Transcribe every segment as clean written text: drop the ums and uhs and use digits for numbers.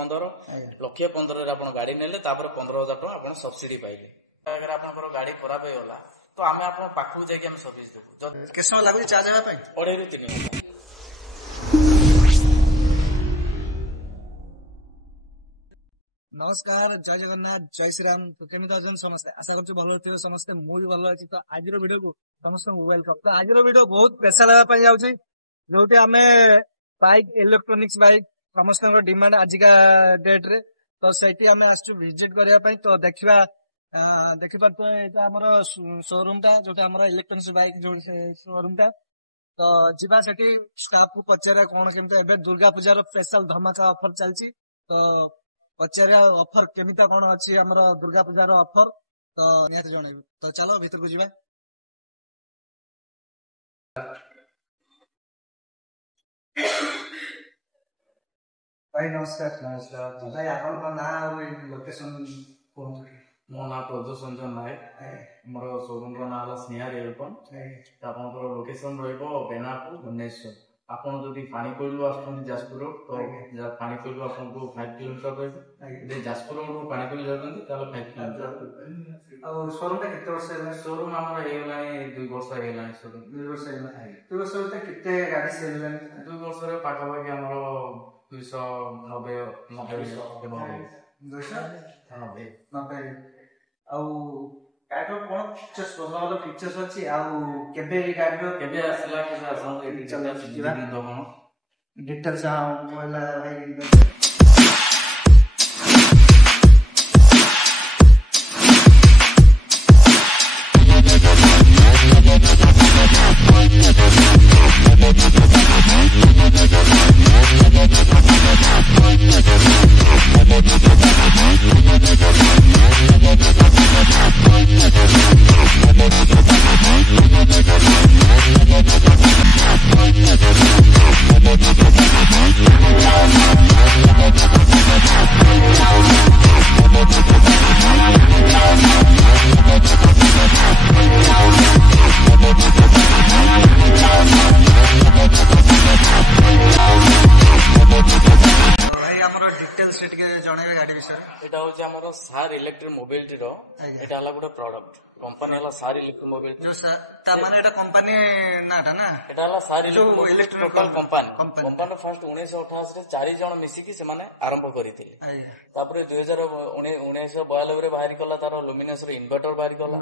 15 ଲକ୍ଷେ 15 ରେ ଆପଣ ଗାଡି ନେଲେ ତାପରେ 15,000 ଟଙ୍କା ଆପଣ ସବସିଡି ପାଇଲେ। अगर आपनकर गाड़ी खराब हो गला तो आमे आपन पाखु जाके हम सर्विस देबो। केते समय लागुची चार्ज हेबा पई? 2.5 ରୁ 3 घंटा। नमस्कार, जय जगन्नाथ, जय श्री राम। तो केमिति अजन समस्ते आशा करछु भलो थिबो समस्ते। मु भी भलो अछि। तो आजिरो वीडियो को समस्त वेलकम। तो आजिरो वीडियो बहुत स्पेशल हेबा पई जाउछि जोटी हमें बाइक इलेक्ट्रॉनिक्स बाइक समस्त डिमांड आजिका डेट रे। तो सेठी हमें आछु विजिट करिया पई। तो देखिबा देखि पारतो एटा हमर शोरूम टा जोटा हमर इलेक्ट्रॉनिक्स बाइक जो शोरूम टा। तो जिबा सेठी स्टाफ को पचारे कोन केमिति एबे दुर्गा पूजा रो स्पेशल धमाका ऑफर चलछि। तो पचारे ऑफर केमिता कोन अछि हमर दुर्गा पूजा रो ऑफर। तो नियत जणैबो। तो चलो भीतर को जिबा। भाई नमस्कार। नमस्कार भाई आपन को ना और लोकेशन कोन? मो ना प्रदोष रंजन नायक। मोर शोरूम रो नाम स्नेहा रेलपन। आपनकर लोकेशन रहइबो बेनापुर भुवनेश्वर। आपण जदि पानी कोइलु आछन जाजपुर तो पानी कोइलु आपन को 5 किलोमीटर रहइबो। जे जाजपुर रो पानी कोइलु जातन ताले 5 किलोमीटर। और शोरूम टा केते वर्ष हेला? शोरूम हमर हेलाय 2 वर्ष हेलाय। शोरूम 2 वर्ष हेला। 2 वर्ष रे केते गाड़ी सेल हेला? 2 वर्ष रे पाखा पाखी हमर 290 ଆଉ ଗାଡିର କଣ ଫିଚର୍ସ ଭଲ ଫିଚର୍ସ ଅଛି ଆଉ କେବେ ଏ ଗାଡିର କେବେ ଆସିଲା କେବେ ଆସନ୍ତୁ ଏଠି ଡିଟେଲ୍ସ ହେଲା ଭାଇ। सार इलेक्ट्रिक मोबिलिटी रो एटा हला गुडा प्रोडक्ट कंपनी हला सार इलेक्ट्रिक मोबिलिटी जो ता माने एटा कंपनी नाटा ना एटा हला सार electric mobility total company first 1988 रे 4 जण मिसी की से माने आरंभ करिथिले। तापरे 1992 रे बाहरी कला तार लुमिनस रो इन्वर्टर बाहरी कला।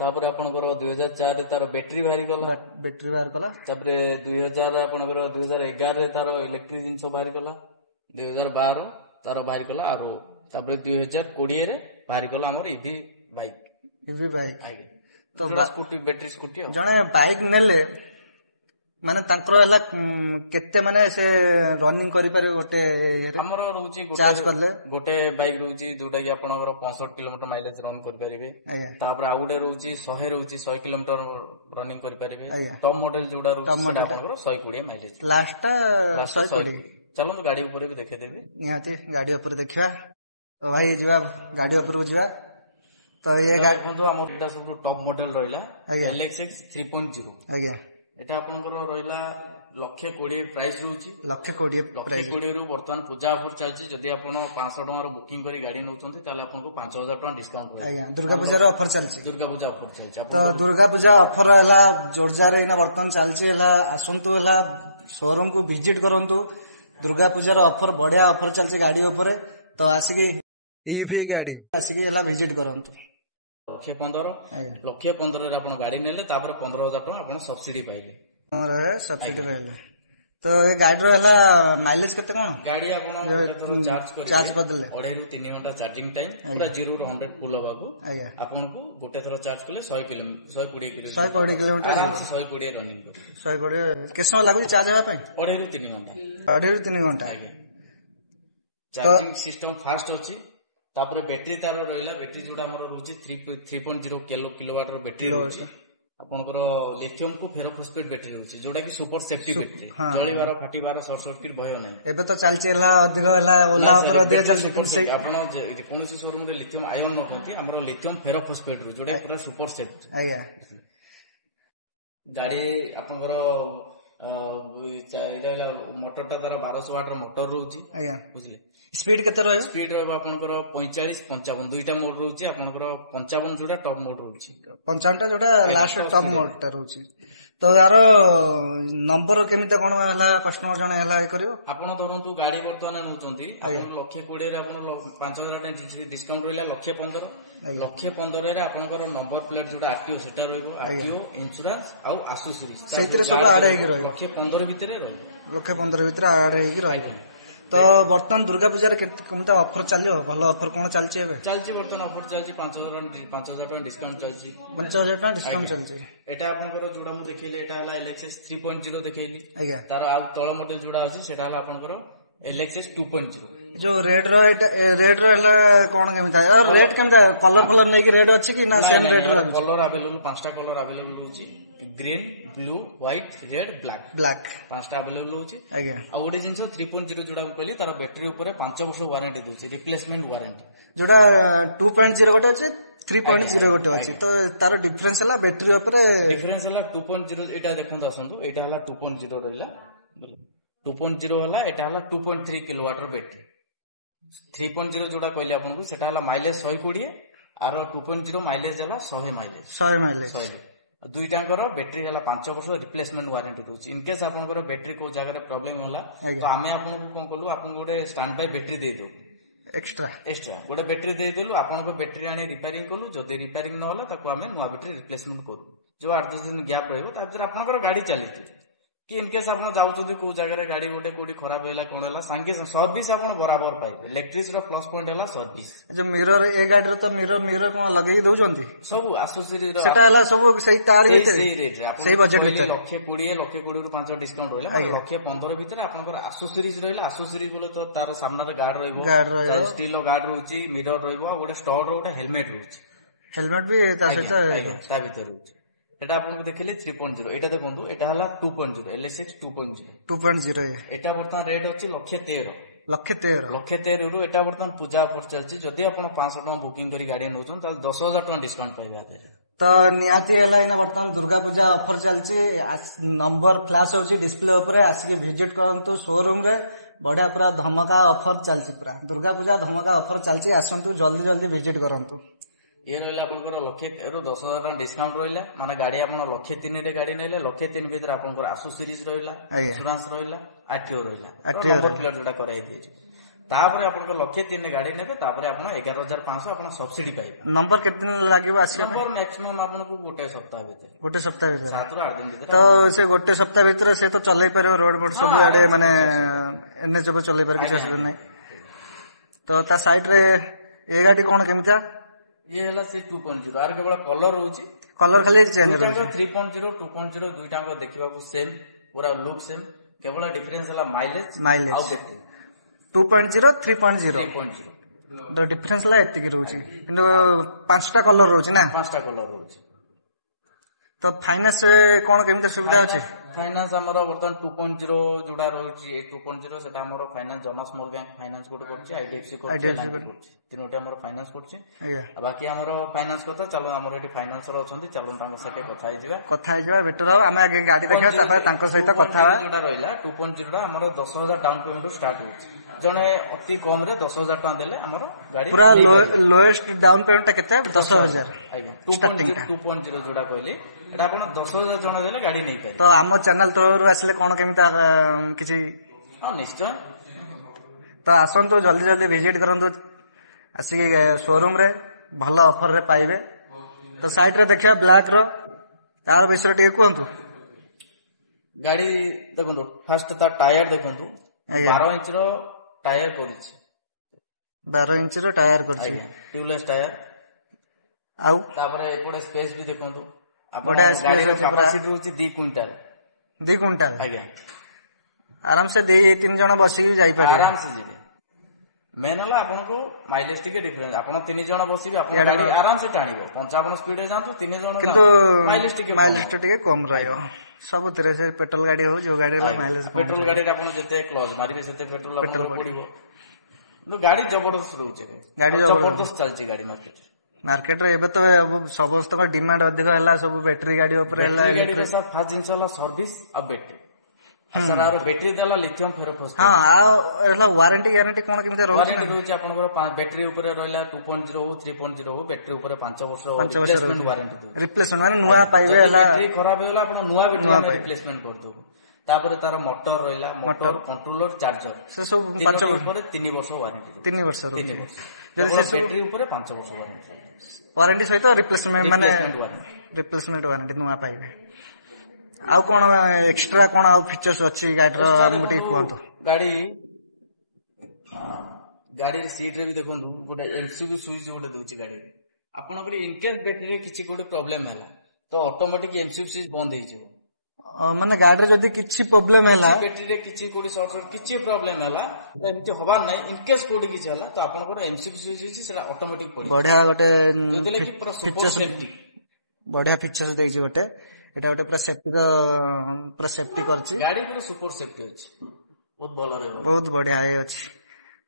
तापरे आपनकर 2004 रे तार बैटरी बाहरी कला। तापरे 2000 आपनकर 2011 रे तार इलेक्ट्रिक जिंस बाहरी कला। 2012 तार बाहरी कला आरो तापर 2020 रे बाहरी गला हमर ईवी बाइक। आगे तो स्कूटी बैटरी स्कूटी जणे बाइक नेले माने तांकर हला केते माने से रनिंग करि पारे गोटे हमर रहउची गोटे बाइक रहउची जोटा कि आपनकर 65 किलोमीटर माइलेज रन करि परिबे। तापर आ गुटे रहउची 100 किलोमीटर रनिंग करि परिबे। टॉप मॉडल जोडा रहउची सेटा आपनकर 120 माइलेज लास्ट 120। चलो तो गाड़ी ऊपर भी देखे देबे। निहाती गाड़ी ऊपर देखिबा। तो भाई जीवा गाड़ी ऊपर बुझा। तो ये गाड़ी बंधु हमर एटा सब टॉप मॉडल रहइला LXX 3.0। आगे एटा आपनकर रहइला 1,20,000 प्राइस रहउची। 1,20,000 रो वर्तमान पूजा ऑफर चलची। जदि आपण 500 टका रो बुकिंग करी गाड़ी नउचंती ताले आपनको 5,000 टका डिस्काउंट रहइला। दुर्गा पूजा रो ऑफर चलची। दुर्गा पूजा ऑफर चलची। तो दुर्गा पूजा ऑफर हला जोरजार एना वर्तमान चलची हला आसंतु हला शोरूम को विजिट करंतु। दुर्गा पूजा रो ऑफर बढ़िया ऑफर चलची गाड़ी ऊपर। तो आसिकी ईवी गाड़ी आसिकी हला विजिट करंतु। लक्षे 15 रे आपण गाड़ी नेले तापर 15,000 टका आपण सब्सिडी पाइले। सब्सिडी पाइले। तो ए गाड़ी रो हला माइलेज केते कोन? गाड़ी आपण चार्ज बदले 2.5 ରୁ 3 घंटा चार्जिंग टाइम पूरा 0 ରୁ 100 फुल होबाकू आपण को गोटे थरो चार्ज कले 100 किलोमीटर 120 किलोमीटर आराम से 120 रनिंग कर 120 के समय लागु चार्ज हेबा पई? 2.5 ରୁ 3 घंटा 2.5 ରୁ 3 घंटा। चार्जिंग सिस्टम फास्ट अछि। तापर बैटरी तार रहिला बैटरी जोडा हमर रहउची 3.0 किलोवाट रो बैटरी रहउची। आपनकर लिथियम को फेरोफॉस्फेट बैटरी रहउची जोडा कि सुपर सेफ्टी बैटरी। जळीबार फाटीबार शॉर्ट सर्किट भय नै। एबे तो चालची हला अधिक हला ओला पर सुपर सेफ्टी आपण कोनोसी शोरूम रे लिथियम आयन न कहती हमर लिथियम फेरोफॉस्फेट रो जोडा पूरा सुपर सेफ्टी। आज्ञा गाड़ी आपनकर ମଟରଟା ତାର 1200 ୱାଟ୍ ର ମଟର ରହୁଛି ବୁଝିଲେ। ସ୍ପିଡ୍ କେତେ ରହିବ? ସ୍ପିଡ୍ ରହିବ ଆପଣଙ୍କର 45 55 ଦୁଇଟା ମୋଡ ରହୁଛି ଆପଣଙ୍କର 55 ଯୋଉଟା ଟପ୍ ମୋଡ ରହୁଛି 55 ଟା ଯୋଉଟା ଲାଷ୍ଟ ଟପ୍ ମୋଡ ଟା ରହୁଛି। ତ यार ନମ୍ବର କେମିତି କଣ ହେଲା କଷ୍ଟମର ଜଣେ ହେଲା କରିବ? ଆପଣ ଧରନ୍ତୁ ଗାଡି ବର୍ତ୍ତମାନ ନଉଛନ୍ତି ଆପଣ 1,20,000 ଆପଣ 5,000 ଡିସକାଉଣ୍ଟ ରହିଲା 1,15,000 1,15,000 ଆପଣଙ୍କର ନମ୍ବର ପ୍ଲେଟ୍ ଯୋଉଟା ଆରଟିଓ ସେଟା ରହିବ ଆରଟିଓ ଇନ୍ସୁରାନ୍ସ ଆଉ ଆସୋସିରିଜ ସେଇଥିରେ ସବୁ ଆଡ ହେଇକି ରହିବ 1,15,000 ଭିତରେ ରହିବ 1,15,000 ଭିତରେ ଆଡ ହେଇକି ରହିବ। ତ ବର୍ତ୍ତମାନ ଦୁର୍ଗା ପୂଜାରେ କେମିତି ଅଫର ଚାଲିବ? ଭଲ ଅଫର କଣ ଚାଲିଛି ଏବେ? ଚାଲିଛି ବର୍ତ୍ତମାନ ଅଫର ଚାଲିଛି 5,000 ଟଙ୍କା ଡିସକାଉଣ୍ଟ ଚାଲିଛି 5,000 ଟଙ୍କା ଡିସକାଉଣ୍ଟ ଚାଲିଛି। ଏଟା ଆପଣଙ୍କର ଯୋଉଟା ମୁଁ ଦେଖେଇଲି ଏଟା ହେଲା LXS 3.0 ଦେଖେଇଲି ଆଜ୍ଞା। ତାର ଆଉ ତଳ ମଡେଲ ଯୋଉଟା ଅଛି ସେଟା ହେଲା ଆପଣଙ୍କର LXS 2.0। ଯୋଉ ରେଡ୍ ର ହେଲେ କଣ କେମିତି ରେଟ୍ କେମିତି କଲର ନେଇକି ରେଟ୍ ଅଛି କି ନା ସେମ୍ ରେଟ୍? କଲର ଆଭେଲେବଲ 5ଟା କଲର ଆଭେଲେବଲ ହଉଛି green blue white red black 5ଟା ଆଭେଲେବଲ ହଉଛି। ଆଉ ଗୋଟେ ଜିନିଷ 3.0 ଯୋଉଟା ମୁଁ କହିଲି ତାର ବ୍ୟାଟେରୀ ଉପରେ 5 ବର୍ଷ ୱାରେଣ୍ଟି ଦଉଛି ରିପ୍ଲେସମେଣ୍ଟ ୱାରେଣ୍ଟି। ଯୋଉଟା 2.0 ଗୋଟେ ଅଛି 3.0 ଗୋଟେ ଅଛି ତ ତାର ଡିଫରେନ୍ସ ହେଲା ବ୍ୟାଟେରୀ ଉପରେ ଡିଫରେନ୍ସ ହେଲା 2.0 ଏଇଟା ଦେଖନ୍ତୁ ଆସନ୍ତୁ ଏଇଟା ହେଲା 2.0 ରହିଲା 2.0 ହେଲା ଏଟା ହେଲା 2.3 କିଲୋୱାଟ ର ବ୍ୟାଟେରୀ। 3.0 ଯୋଉଟା କହିଲି ଆପଣଙ୍କୁ ସେଟା ହେଲା ମାଇଲେଜ 120 ଆର 2.0 ମାଇଲେଜ ହେଲା 100 ମାଇଲେଜ 100 ଦୁଇଟାଙ୍କର ବ୍ୟାଟେରୀ ହେଲା 5 ବର୍ଷ ରିପ୍ଲେସମେଣ୍ଟ ୱାରେଣ୍ଟି ଦଉଛି। ଇନକେସ୍ ଆପଣଙ୍କର ବ୍ୟାଟେରୀ କୋଉ ଜାଗାରେ ପ୍ରୋବ୍ଲେମ ହେଲା ତ ଆମେ ଆପଣଙ୍କୁ କଣ କଲୁ ଆପଣଙ୍କୁ ଗୋଟେ ଷ୍ଟାଣ୍ଡ ବାଇ ବ୍ୟାଟେରୀ ଦେଇଦଉ ଏକ୍ସଟ୍ରା ଗୋଟେ ବ୍ୟାଟେରୀ ଦେଇଦେଲୁ ଆପଣଙ୍କ ବ୍ୟାଟେରୀ ଆଣି ରିପାରିଂ କଲୁ ଯଦି ରିପାରିଂ ନହେଲା ତାକୁ ଆମେ ନୂଆ ବ୍ୟାଟେରୀ ରିପ୍ଲେସମେଣ୍ଟ କରୁ ଯୋଉ 8-10 ଦିନ ଗ୍ୟାପ ରହିବ ତା ଭିତରେ ଆପଣଙ୍କର ଗାଡି ଚାଲିଛି କି ଇନକେସ୍ ଆପଣ ଯାଉଛନ୍ତି କୋଉ ଜାଗାରେ ଗାଡି ଗୋଟେ କୋଉଠି ଖରାପ ହେଲା କଣ ହେଲା ସାଙ୍ଗେ ସର୍ଭିସ ଆପଣ ବରାବର ପାଇବେ। ଇଲେକ୍ଟ୍ରିକ ର ପ୍ଲସ ପଏଣ୍ଟ ହେଲା ସର୍ଭିସ। ମିରର ଏ ଗାଡିରେ ତ ମିରର କଣ ଲଗେଇକି ଦଉଛନ୍ତି ସବୁ ଆସୋସିଏଟ ସେଟା ହେଲା ସବୁ ସେଇ ତାରି ଭିତରେ ସେଇ ରେଟ୍ ଆପଣ କହିଲେ 1,20,000 1,20,000 ରୁ 5 ଡିସକାଉଣ୍ଟ ରହିଲା ମାନେ 1,15,000 ଭିତରେ ଆପଣଙ୍କର ଆସୋସିରିଜ ରହିଲା। ଆସୋସିରିଜ ବୋଲେ ତ ତାର ସାମ୍ନାରେ ଗାର୍ଡ ରହିବ ଷ୍ଟିଲ ର ଗାର୍ଡ ରହୁଛି ମିରର ରହିବ ଆଉ ଗୋଟେ ଷ୍ଟଡ ର ଗୋଟେ ହେଲମେଟ ରହୁଛି ହେଲମେଟ ବି ତା ଭିତରେ ରହୁଛି। এটা আপনাকে দেখিলে 3.0 এটা দেখুন এটা হল 2.0 LSX 2.0 এটা বর্তমান রেট হচ্ছে 1,13,000 ରୁ এটা বর্তমান পূজা অফর চালছি যদি আপন 500 টাকা বুকিং করি গাড়ি নউছন তাহলে 10,000 টাকা ডিসকাউন্ট পাইবে আগে। তো নিহাতি হেলা এনা বর্তমান দুর্গা পূজা অফর চালছি নম্বর ফ্ল্যাশ হচ্ছে ডিসপ্লে উপরে আসিকি ভিজিট করন্তু শোরুম রে বড়িয়া পুরা ধমকা অফর চালছি পুরা দুর্গা পূজা ধমকা অফর চালছি আসন্তু জলদি জলদি ভিজিট করন্তু। ये रहा आपंकर 1,10,000 टका डिस्काउंट रहा माने गाड़ी आप 1,03,000 रे गाड़ी नेले 1,03,000 भीतर आपंकर आसोसिरीज रहा इंश्योरेंस रहा आरटीओ रहा नंबर प्लेट जोटा कराई दिए तापर आपंकर 1,03,000 रे गाड़ी नेबे तापर आपण 11,500 आपण सब्सिडी पाइबे। नंबर केते दिन लागिबो आसी नंबर मैक्सिमम आपनको गोटे सप्ताह भीतर 7 ରୁ 8 दिन भीतर तो से गोटे सप्ताह भीतर से तो चलै परबो रोड बोर्ड सब गाड़ी माने एनएच पे चलै परबो किछ असुविधा नै। तो ता साइड रे ए गाड़ी कोन केमिता ये है 2.0 आर केवल कलर रोचे कलर खाली चेंज रहो 3.0 2.0 दुईटा को देखिबा को सेम पूरा लुक सेम केवल डिफरेंस है माइलेज आउ बैटरी 2.0 3.0 तो डिफरेंस ला एति की रोचे किंतु पांचटा कलर रोचे ना 5टा कलर रोचे। तो फाइनेंस कोन केमिता सुविधा होचे फाइनेंस हमर वर्तमान 2.0 जोडा रोची 2.0 सेटा हमर फाइनेंस जमा स्मॉल बैंक फाइनेंस कोड करछि आईडीएफसी करछि लाइफ करछि तीनोटे हमर फाइनेंस करछि बाकी हमर फाइनेंस कथा चलो हमर एटी फाइनेंसर अछंती चलो तांको सके कथा हिजबा बेटर हम आगे गाड़ी देखा तबे तांको सहित कथा जोडा रहिला 2.0 रा हमर 10,000 डाउन पेमेंट स्टार्ट होछि जने अति कम रे 10,000 टका देले हमर गाड़ी पूरा लोएस्ट डाउन पेमेंट केते 10,000 आइगा 2.0 जोडा कहली एटा आपण 10,000 जण देले गाड़ी नै पाइ। तो हम चैनल तोरु आसले कोन केमिता किछि हां निश्चय तो आसंतो जल्दी जल्दी विजिट करंतो आसिक शोरूम रे भलो ऑफर रे पाइबे। तो साइड रे देखियो ब्लैक रो तार विषय टे कोंतु गाड़ी देखंतु फर्स्ट ता टायर देखंतु 12 इंच रो टायर करिछि 12 इंच रो टायर करिछि ट्यूबलेस टायर आउ तापर एपडे स्पेस भी देखंतु आपण गाड़ी रो कैपेसिटी होछि 2 क्विंटल आज्ञा आराम से 2-3 जण बसी जाई पारे आराम से जे मेन होला आपनको माइलेज टिके डिफरेंस आपण 3 जण बसीबे आपण गाड़ी आराम से टाणिबो 55 स्पीड रे जांतु 3 जण जांतु माइलेज टिके कम रहइबो सब तरह से पेट्रोल गाड़ी हो जो गाड़ी रो माइलेज पेट्रोल गाड़ी रे आपण जते क्लच मारिबे सेते पेट्रोल आपनको पड़िबो तो गाड़ी जबरदस्त रहउचे गाड़ी जबरदस्त चलची गाड़ी मार्केट रे एबे तो समस्त का डिमांड अधिक हैला सब बैटरी गाड़ी ऊपर हैला बैटरी गाड़ी के साथ फास्ट जिंस वाला सर्विस अब बैटरी ସାର୍ ଆର ବ୍ୟାଟେରୀ ଦେଲା ଲିଥିୟମ ଫେରୋଫସ୍ଫେଟ୍। ହଁ ଆଉ ହେଲା ୱାରେଣ୍ଟି ଗ୍ୟାରେଣ୍ଟି କଣ କେମିତି ରହୁଛି? ୱାରେଣ୍ଟି ରହୁଛି ଆପଣଙ୍କର ବ୍ୟାଟେରୀ ଉପରେ ରହିଲା 2.0 ହଉ 3.0 ହଉ ବ୍ୟାଟେରୀ ଉପରେ 5 ବର୍ଷ ରିପ୍ଲେସମେଣ୍ଟ ୱାରେଣ୍ଟି ଦଉଛି। ରିପ୍ଲେସମେଣ୍ଟ ମାନେ ନୂଆ ପାଇବେ ହେଲା। ବ୍ୟାଟେରୀ ଖରାପ ହେଇଗଲା ଆପଣ ନୂଆ ବ୍ୟାଟେରୀ ଆମେ ରିପ୍ଲେସମେଣ୍ଟ କରିଦେବୁ। ତାପରେ ତାର ମୋଟର ରହିଲା, ମୋଟର କଣ୍ଟ୍ରୋଲର ଚାର୍ଜର ସେ ସବୁ ତିନୋଟି ଉପରେ 3 ବର୍ଷ ୱାରେଣ୍ଟି। 3 ବର୍ଷ 3 ବର୍ଷ କେବଳ ବ୍ୟାଟେରୀ ଉପରେ 5 ବର୍ଷ ୱାରେଣ୍ଟି। ୱାରେଣ୍ଟି ସହିତ ରିପ୍ଲେସମେଣ୍ଟ ମାନେ ରିପ୍ଲେସମେଣ୍ଟ ୱାରେଣ୍ଟି ନୂଆ ପାଇବେ। ଆଉ କଣ ଏକ୍ସଟ୍ରା କଣ ଆଉ ଫିଚର୍ସ ଅଛି ଗାଡିର ଟିକେ କୁହନ୍ତୁ? ଗାଡିର ସିଟ୍ ରେ ବି ଦେଖନ୍ତୁ ଗୋଟେ ଏଲସିଡି ସୁଇଚ ଗୋଟେ ଦଉଛି ଗାଡିରେ। ଆପଣଙ୍କର ଇନକେସ୍ ବ୍ୟାଟେରୀରେ କିଛି ଗୋଟେ ପ୍ରୋବ୍ଲେମ ହେଲା ତ ଅଟୋମେଟିକ ଏଲସିଡି ସୁଇଚ ବନ୍ଦ ହେଇଯିବ। ମାନେ ଗାଡିରେ ଯଦି କିଛି ପ୍ରୋବ୍ଲେମ ହେଲା, ବ୍ୟାଟେରୀରେ କିଛି କୋଉଠି ସର୍ଟ ସର୍କିଟ କିଛି ପ୍ରୋବ୍ଲେମ ହେଲା ଏମିତି ହବାର ନାହିଁ। ଇନକେସ୍ କୋଉଠି କିଛି ହେଲା ତ ଆପଣଙ୍କର ଏଲସିଡି ସୁଇଚ ଅଛି ସେଟା ଅଟୋମେଟିକ ପଡିବ। ବଢିଆ ଗୋଟେ ଯୋଉଥିରେ କି ପୁରା ସୁପର ସେଫଟି, ବଢିଆ ଫିଚର୍ସ ଦେଇଛି ଗୋଟେ। ଏଟା ଗୋଟେ ପୁରା ସେଫଟି କରିଛି ଗାଡି, ପୁରା ସୁପର ସେଫଟି ଅଛି, ବହୁତ ଭଲ ରହିବ, ବହୁତ ବଢିଆ ଅଛି।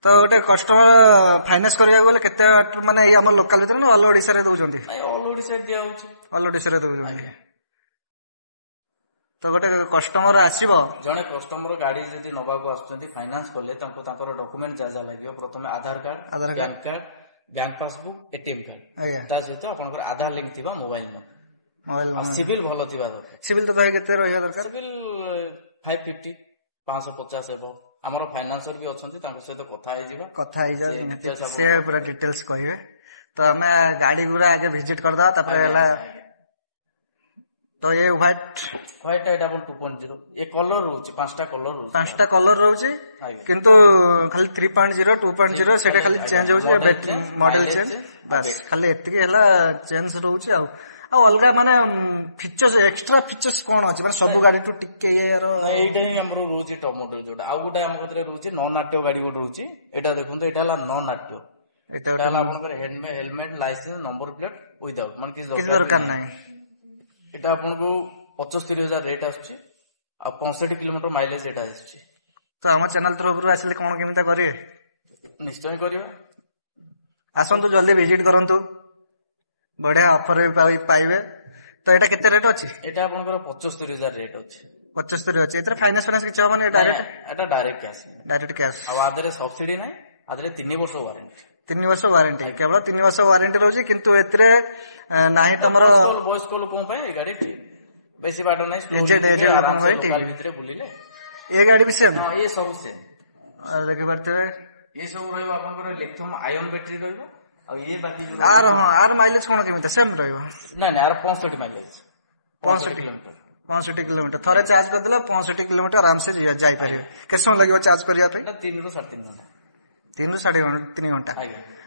ତ ଗୋଟେ କଷ୍ଟମର ଫାଇନାନ୍ସ କରିବାକୁ ଗଲେ କେତେ ମାନେ ଏଇ ଆମ ଲୋକାଲ ଭିତରେ ନା ଅଲ ଓଡିଶାରେ ଦଉଛନ୍ତି? ଅଲ ଓଡିଶାରେ ଦିଆହଉଛି, ଅଲ ଓଡିଶାରେ ଦଉଛନ୍ତି। ତ ଗୋଟେ କଷ୍ଟମର ଆସିବ, ଜଣେ କଷ୍ଟମର ଗାଡି ଯଦି ନବାକୁ ଆସୁଛନ୍ତି ଫାଇନାନ୍ସ କଲେ ତାଙ୍କୁ ତାଙ୍କର ଡକୁମେଣ୍ଟ ଯାହା ଯାହା ଲାଗିବ, ପ୍ରଥମେ Aadhaar card, PAN card, bank passbook, ATM card, ତା ସହିତ ଆପଣଙ୍କର ଆଧାର ଲିଙ୍କ ଥିବା ମୋବାଇଲ ନମ୍ବର, ସିଭିଲ ଭଲ ଥିବା ଦରକାର। ସିଭିଲ ତ କେତେ ରହିବା ଦରକାର? ସିଭିଲ 550 550 ହେବ। ଆମର ଫାଇନାନ୍ସର ବି ଅଛନ୍ତି, ତାଙ୍କ ସହିତ କଥା ହେଇଯିବା, ସେ ପୁରା ଡିଟେଲ୍ସ କହିବେ। ତ ଆମେ ଗାଡି ଗୁରା ଆଗେ ଭିଜିଟ କରିଦବା, ତାପରେ ହେଲା ତ ଏ ହ୍ୱାଇଟ ଏଇଟା 2.0 ଏ କଲର ରହୁଛି, 5ଟା କଲର ରହୁଛି, 5ଟା କଲର ରହୁଛି, କିନ୍ତୁ ଖାଲି 3.0 2.0 ସେଟା ଖାଲି ଚେଞ୍ଜ ହଉଛି, ମଡେଲ ଚେଞ୍ଜ, ବାସ୍ ଖାଲି ଏତିକି ହେଲା ଚେଞ୍ଜ ରହୁଛି। ଆଉ ଅଲଗା ମାନେ ଫିଚର୍ସ ଏକ୍ସଟ୍ରା ଫିଚର୍ସ କଣ ଅଛି ମାନେ ସବୁ ଗାଡିଠୁ ଟିକେ ଏଇଟା ହିଁ ଆମର ରହୁଛି ଟପ୍ ମଡେଲ ଯୋଉଟା। ଆଉ ଗୋଟେ ଆମ କତିରେ ରହୁଛି ନନ୍ ଆରଟିଓ ଗାଡି ଗୋଟେ ରହୁଛି, ଏଇଟା ଦେଖନ୍ତୁ, ଏଇଟା ହେଲା ନନ୍ ଆରଟିଓ। ଏଇଟା ହେଲା ଆପଣଙ୍କର helmet, licence, number plate without, ମାନେ କିଛି ଦରକାର ନାହିଁ। ଏଟା ଆପଣଙ୍କୁ 75,000 ରେଟ୍ ଆସୁଛି ଆଉ 65 କିଲୋମିଟର ମାଇଲେଜ ଏଟା ଆସୁଛି। ତ ଆମ ଚ୍ୟାନେଲ ତରଫରୁ ଆସିଲେ କଣ କେମିତି କରିବେ? ନିଶ୍ଚୟ କରିବା, ଆସନ୍ତୁ ଜଲ୍ଦି ଭିଜିଟ କରନ୍ତୁ, ବଢିଆ ଅଫର ବି ପାଇବେ। ତ ଏଟା କେତେ ରେଟ୍ ଅଛି? ଏଟା ଆପଣଙ୍କର 75,000 ରେଟ୍ ଅଛି। 75 ଅଛି। ଏଥିରେ ଫାଇନାନ୍ସ କିଛି ହବନି? ଏଟା ଡାଇରେକ୍ଟ କ୍ୟାଶ, ଡାଇରେକ୍ଟ କ୍ୟାଶ। ଆଉ ଆଦେରେ ସବସିଡି ନାହିଁ, ଆଦେରେ 3 ବର୍ଷ ୱାରେଣ୍ଟି। 3 ବର୍ଷ ୱାରେଣ୍ଟି, କେବଳ 3 ବର୍ଷ ୱାରେଣ୍ଟି ରହୁଛି, କିନ୍ତୁ ଏଥିରେ ନାହିଁ ତମର ବୟସ୍କ ଲୋକଙ୍କ ପାଇଁ ଏ ଗାଡି ଠିକ, ବେଶୀ ବାଟ ନାହିଁ, ଆରାମସେ ଲୋକାଲ ଭିତରେ ବୁଲିଲେ। ଏ ଗାଡି ବି ସେମ୍? ଏ ସବୁ ସେମ୍ ଦେଖିପାରୁଥିବେ। ଏ ସବୁ ରହିବ ଆପଣଙ୍କର ଲିଥିୟମ ଆୟନ ବ୍ୟାଟେରୀ ରହିବ। ଆଉ ଇଏ ବାକି ଆର ମାଇଲେଜ କଣ କେମିତି ସେମ୍ ରହିବ? ନାଇଁ ଆର 65 ମାଇଲେଜ, 65 କିଲୋମିଟର। 65 କିଲୋମିଟର ଥରେ ଚାର୍ଜ କରିଦେଲେ 65 କିଲୋମିଟର ଆରାମସେ ଯାଇପାରିବେ। କେତେ ସମୟ ଲାଗିବ ଚାର୍ଜ କରିବା ପାଇଁ? 3 ରୁ 3.5 ଘଣ୍ଟା। 3 ରୁ 3.5 ଘଣ୍ଟା।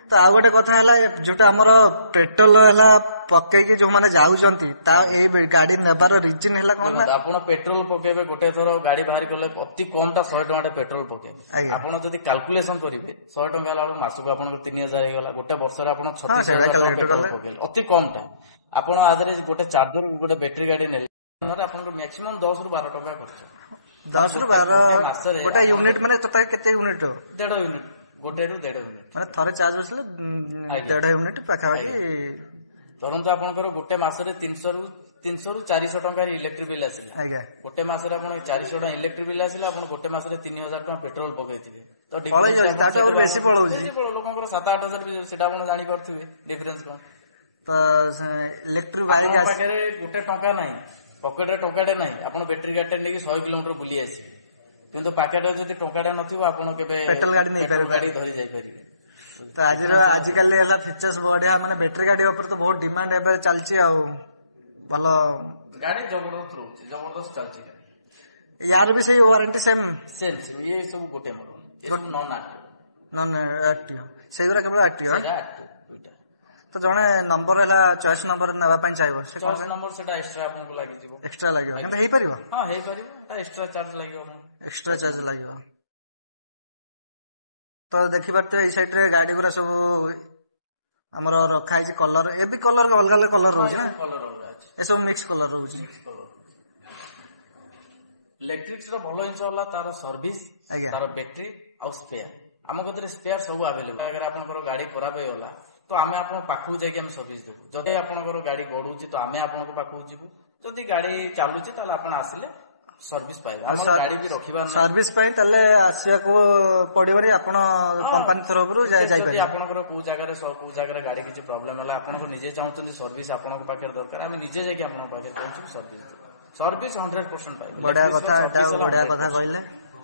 ତ ଆଉ ଗୋଟେ କଥା ହେଲା, ଯୋଉଟା ଆମର ପେଟ୍ରୋଲ ହେଲା ପକେଇକି ଯୋଉମାନେ ଯାଉଛନ୍ତି, ତା ଏଇ ଗାଡି ନେବାର ରିଜିନ ହେଲା କଣ? ଆପଣ ପେଟ୍ରୋଲ ପକେଇବେ, ଗୋଟେ ଥର ଗାଡି ବାହାରି ଗଲେ ଅତି କମ ଟା 100 ଟଙ୍କା ପେଟ୍ରୋଲ ପକେଇବେ। ଆପଣ ଯଦି କାଲକୁଲେସନ କରିବେ 100 ଟଙ୍କା ହେଲା ବେଳକୁ ମାସକୁ ଆପଣଙ୍କର 3,000 ହେଇଗଲା, ଗୋଟେ ବର୍ଷରେ ଆପଣ 36,000 ଟଙ୍କା ପେଟ୍ରୋଲ ପକେଇଲେ, ଅତି କମ ଟା। ଆପଣ ଆଦେରେ ଗୋଟେ ଚାର୍ଜର, ଗୋଟେ ବ୍ୟାଟେରୀ ଗାଡି ନେଲେ ଆପଣଙ୍କର ମ୍ୟାକ୍ସିମମ୍ 10 ରୁ 12 ଟଙ୍କା ଖର୍ଚ୍ଚ। 10 ରୁ 12 ମାସରେ ଗୋଟେ ୟୁନିଟ, ମାନେ ତଥାପି କେତେ ୟୁନିଟ? 1.5 ୟୁନିଟ, 1 ରୁ 1.5 ୟୁନିଟ, ମାନେ ଥରେ ଚାର୍ଜ ବସିଲେ 1.5 ୟୁନିଟ ପାଖାପାଖି। ଧରନ୍ତୁ ଆପଣଙ୍କର ଗୋଟେ ମାସରେ 300 ରୁ 400 ଟଙ୍କାର ଇଲେକ୍ଟ୍ରିକ ବିଲ୍ ଆସିଲା, ଗୋଟେ ମାସରେ ଆପଣ 400 ଟଙ୍କା ଇଲେକ୍ଟ୍ରିକ ବିଲ୍ ଆସିଲା, ଆପଣ ଗୋଟେ ମାସରେ 3,000 ଟଙ୍କା ପେଟ୍ରୋଲ ପକେଇଥିବେ, ତ ବେଶୀ ପଳଉଛି। ଲୋକଙ୍କର 7-8 ହଜାର, ସେଟା ଆପଣ ଜାଣିପାରୁଥିବେ ଡିଫରେନ୍ସ କଣ। ତ ଇଲେକ୍ଟ୍ରିକ ପାଖରେ ଗୋଟେ ଟଙ୍କା ନାହିଁ, ପକେଟରେ ଟଙ୍କାଟେ ନାହିଁ, ଆପଣ ବ୍ୟାଟେରୀ ଗାଡିଟା ନେଇକି 100 କିଲୋମିଟର ବୁଲି ଆସିବେ, କିନ୍ତୁ ପାଖରେ ଯଦି ଟଙ୍କାଟେ ନଥିବ ଆପଣ କେବେ ପେଟ୍ରୋଲ ଗାଡି ଧରି ଯାଇପାରିବେ। ତ ଆଜିକାଲି ହେଲା ଫିଚର୍ସ ବଢିଆ, ମାନେ ବ୍ୟାଟେରୀ ଗାଡି ଉପରେ ତ ବହୁତ ଡିମାଣ୍ଡ ଏବେ ଚାଲିଛି। ଆଉ ଭଲ ଗାଡି ଜବରଦସ୍ତ ରହୁଛି, ଜବରଦସ୍ତ ଚାଲିଛି। ୟାର ବି ସେଇ ୱାରେଣ୍ଟି ସେମ୍? ଇଏ ସବୁ ଗୋଟେ ମଡେଲ, ଏ ସବୁ ନନ୍ ଆକ୍ଟିଭ, ସେଇଗୁରା କେବଳ ଆକ୍ଟିଭ। ତ ଜଣେ ନମ୍ବର ହେଲା ଚଏସ୍ ନମ୍ବର ନେବା ପାଇଁ ଚାହିଁବ, ଚଏସ୍ ନମ୍ବର ସେଟା ଏକ୍ସଟ୍ରା ଆପଣଙ୍କୁ ଲାଗିଯିବ, ଏକ୍ସଟ୍ରା ଲାଗିବ, କିନ୍ତୁ ହେଇପାରିବ? ହଁ ହେଇପାରିବ, ଏକ୍ସଟ୍ରା ଚାର୍ଜ ଲାଗିବ, ଏକ୍ସଟ୍ରା ଚାର୍ଜ ଲାଗିବ। ତ ଦେଖିପାରୁଥିବେ ଏଇ ସାଇଡ ରେ ଗାଡି ଗୁରା ସବୁ ଆମର ରଖା ହେଇଛି, କଲର ଏ ବି କଲର ଅଲଗା ଅଲଗା କଲର ରହୁଛି ନା? ଏସବୁ ମିକ୍ସ କଲର ରହୁଛି। ଇଲେକ୍ଟ୍ରିକ୍ସ ର ଭଲ ଜିନିଷ ହେଲା ତାର ସର୍ଭିସ, ତାର ବ୍ୟାଟେରୀ ଆଉ ସ୍ପେୟାର। ଆମ କତିରେ ସ୍ପେୟାର ସବୁ ଆଭେଲେବଲ। ଆପଣଙ୍କର ଗାଡି ଖରାପ ହେଇଗଲା ତ ଆମେ ଆପଣଙ୍କ ପାଖକୁ ଯାଇକି ଆମେ ସର୍ଭିସ ଦେବୁ। ଯଦି ଆପଣଙ୍କର ଗାଡି ଗଡୁଛି ତ ଆମେ ଆପଣଙ୍କ ପାଖକୁ ଯିବୁ, ଯଦି ଗାଡି ଚାଲୁଛି ତାହେଲେ ଆପଣ ଆସିଲେ सर्विस पाइबे हमर गाड़ी भी रखिबा सर्विस पई तले आसिया को पड़िबरी आपण कंपनी तरफ रु जाय जाय जदी आपनकर को जगह गाड़ी किछि प्रॉब्लम हला आपन को निजे चाहउछन सर्विस आपन को पाखे दरकार हम निजे जाय कि आपन पाखे कोन सर्विस 100% पाइबे बढ़िया कथा कहले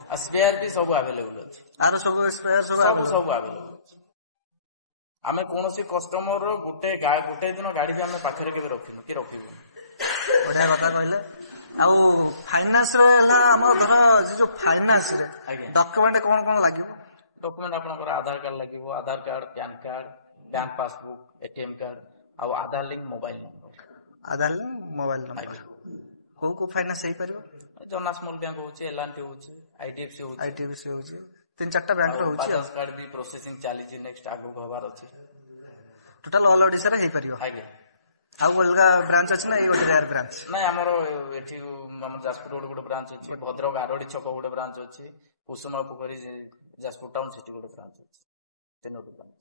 आ स्पेयर भी सब अवेलेबल अछि आरो सब स्पेयर सब अवेलेबल अछि हमें कोनोसी कस्टमर गुटे दिन गाड़ी भी हमें पाखे के रखिनु कि रखिबो बढ़िया कथा कहले आ फाइनान्स रे हमर धर जो फाइनान्स रे डॉक्यूमेंट कोन लागिबो डॉक्यूमेंट आपनकर आधार कार्ड लागिबो Aadhaar card PAN card bank passbook ATM card आ आधार लिंक मोबाइल नंबर को फाइनान्स सही परबो जना स्मॉल बैंक होची एलएनटी होची आईडीएफसी होची 3-4 बैंक रो होची पास कार्ड भी प्रोसेसिंग चाली छी नेक्स्ट आगु होबार अछि टोटल ऑल ओडिसा रे हे परबो आगे आ अलगा ब्रांच अछि ना ए ओडिसा ब्रांच नै हमरो एठी हम जाजपुर रोड गुडे ब्रांच अछि भद्रक आरोडी छक गुडे ब्रांच अछि कुसुमा पोखरी जाजपुर टाउन सिटी गुडे ब्रांच अछि तीनोटी ब्रांच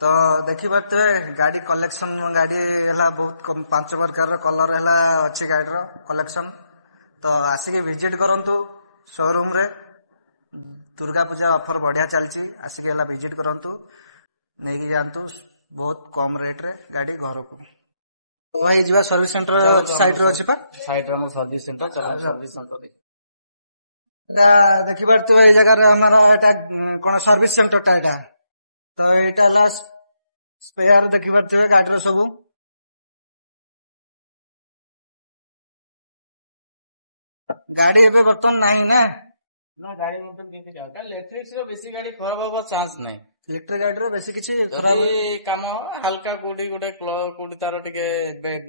तो देखि बात गाड़ी कलेक्शन गाड़ी हला बहुत 5 प्रकार कलर हला अछि गाड़ी रो कलेक्शन तो आसिके विजिट करंतु शोरूम रे दुर्गा पूजा ऑफर बढ़िया चलछि आसिके हला विजिट करंतु नेकी जानतु बहुत कम रेट रे गाड़ी घर को वही जीवा सर्विस सेंटर साइड रो अछि पा साइड रो सर्विस सेंटर चला सर्विस सेंटर देखि बात ए जगह रे हमर एटा कोन सर्विस सेंटर टा एटा तो एटा लास्ट स्पेयर देखि बात गाड़ी रो सब गाड़ी एबे बर्तन नाही ना गाड़ी मतलब किसी का इलेक्ट्रिक रो बेसी गाड़ी खराब होबा चांस नाही इलेक्ट्रिक गाड़ी रो बेसी किछि खराब काम हल्का कोडी गोटे कोडी तारो टिके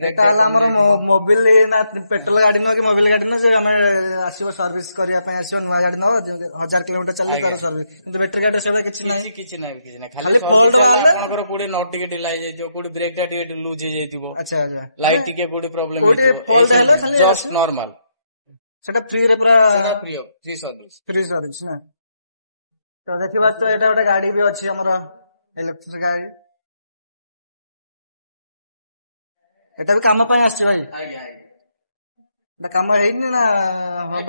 एटा हमर मोबाइल ना पेट्रोल गाड़ी न कि मोबाइल गाड़ी न जे हमें आसीबो सर्विस करिया पय आसीबो नुवा गाड़ी न 1000 किलोमीटर चले तारो सर्विस किंतु बैटरी गाड़ी सेबा किछि नाही खाली सर्विस चला आपनकर कोडी नट टिके ढिला जाइतियो कोडी ब्रेक टा टिके लूज हो जाइतिबो अच्छा लाइट टिके कोडी प्रॉब्लम होइतिबो जस्ट नॉर्मल सेटा फ्री रे पूरा फ्री सर्विस ना तो देखिबा तो एटा गोटे गाड़ी भी अछि हमरा इलेक्ट्रिक गाड़ी एटा भी काम पय आसी भाई एटा काम हेइनी ना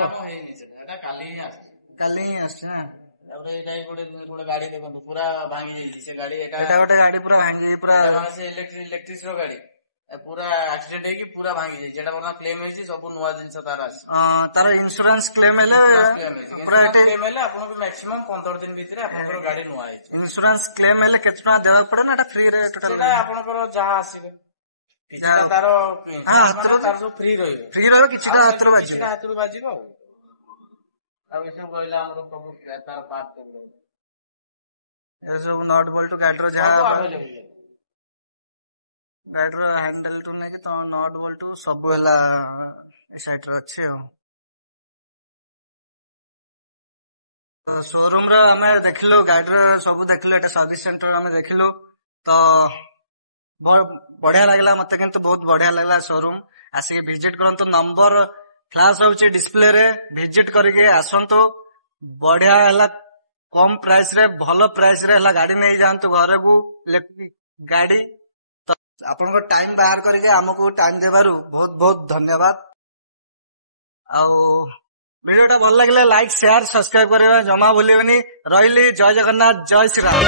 काम हेइनी एटा काली ही आसी ना और एटा गोटे गाड़ी देखो पूरा भांगी जाई से गाड़ी एटा गोटे गाड़ी पूरा भांगी जाई पूरा से इलेक्ट्रिक रो गाड़ी पूरा एक्सीडेंट है कि पूरा भांगी जाई जेटा बना क्लेम है सब नुवा जिंस तार आसी तार इंश्योरेंस क्लेम हैले पूरा क्लेम हैले आपन को मैक्सिमम 15 दिन भीतर आपन गाड़ी नुवा है इंश्योरेंस क्लेम हैले केतना देबे पड़े ना एटा फ्री रे टोटल सेटा आपन को जहां आसीबे किछटा तार हां तार सब फ्री रहबे किछटा हातरो बाजिबो अब इसे कहला हमरो प्रभु तार पार्ट कर ए सब नॉट बोल्ट गाड़ी रो जहां अवेलेबल गाड़ी रो हैंडल टू नै कि तो नॉट बोल्ट सब होला ए साइड रो अच्छे हो शोरूम रो हमें देखिलो गाड़ी रो सब देखिलो एटा सर्विस सेंटर हमें देखिलो तो बढ़िया लागला मते किंतु बहुत बढ़िया लागला शोरूम आसी विजिट करंतो नंबर फ्लैश होउची डिस्प्ले रे विजिट करके आसंतो बढ़िया हला कम प्राइस रे भलो प्राइस रे हला गाड़ी नै जानतो घरे को गाड़ी तो आपन को टाइम बाहर करके हमको टाइम देबारु बहुत बहुत धन्यवाद आ वीडियो टा भल लागले लाइक शेयर सब्सक्राइब करबा जमा भूलिबनी रहिली जय जगन्नाथ जय श्री राम।